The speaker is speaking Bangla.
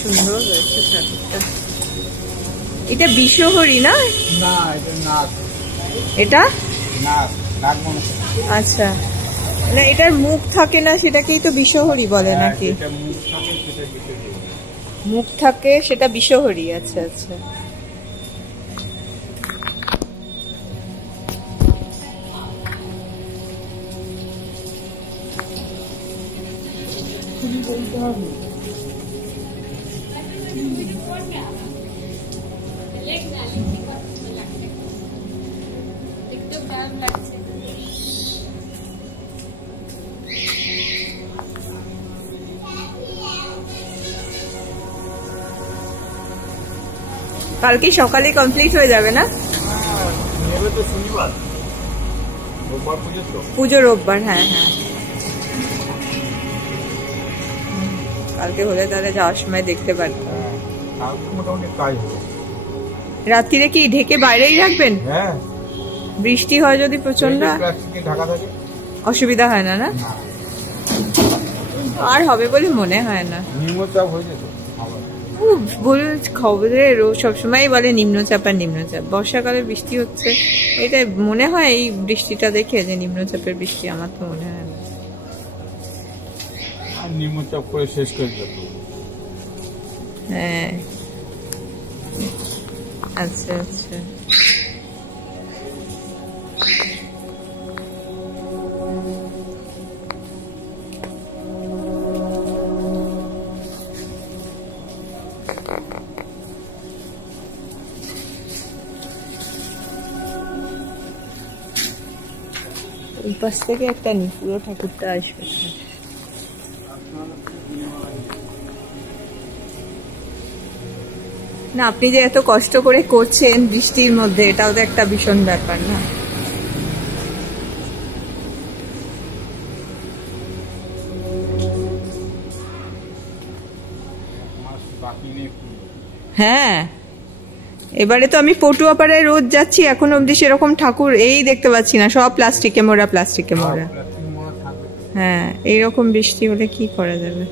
সুন্দর হয়েছে ঠাকুরটা। এটা বিশ্বহরি না? না, এটা নাগ। এটা নাগ, নাগ মনসা। আচ্ছা, না এটার মুখ থাকে না, সেটাকেই তো বিশ্বহরি বলে নাকি? এটা মুখ থাকে, সেটা বিশ্বহরি। মুখ থাকে সেটা বিশ্বহরি। আচ্ছা আচ্ছা। কালকে সকালে কমপ্লিট হয়ে যাবে না? পুজো রোববার। হ্যাঁ হ্যাঁ, কালকে হলে তাহলে যাওয়ার সময় দেখতে পারবো। মোটামুটি কাজ হবে। রাত্রিরে কি ঢেকে বাইরেই রাখবেন? হ্যাঁ, বৃষ্টি হয় যদি প্রচন্ড ঢাকা থাকে, অসুবিধা হয় না? না আর হবে বলে মনে হয় না। নিম্নচাপ হয়ে যেত। খবরে সবসময় বলে নিম্নচাপ আর নিম্নচাপ। বর্ষাকালে বৃষ্টি হচ্ছে, এটা মনে হয় এই বৃষ্টিটা দেখে যে নিম্নচাপের বৃষ্টি। আমার তো মনে হয় না। নিম্নচাপ করে শেষ করে যেত। হ্যাঁ, আচ্ছা আচ্ছা। ওই পাশ থেকে একটা নি, পুরো ঠাকুরটা আসবে। না আপনি যে এত কষ্ট করে করছেন বৃষ্টির মধ্যে, এটাও তো একটা ভীষণ ব্যাপার না? হ্যাঁ, এবারে তো আমি পটুয়াপাড়ায় রোজ যাচ্ছি, এখন অব্দি সেরকম ঠাকুর এই দেখতে পাচ্ছি না, সব প্লাস্টিকে মোড়া, প্লাস্টিকে মোড়া। হ্যাঁ, এইরকম বৃষ্টি হলে কি করা যাবে?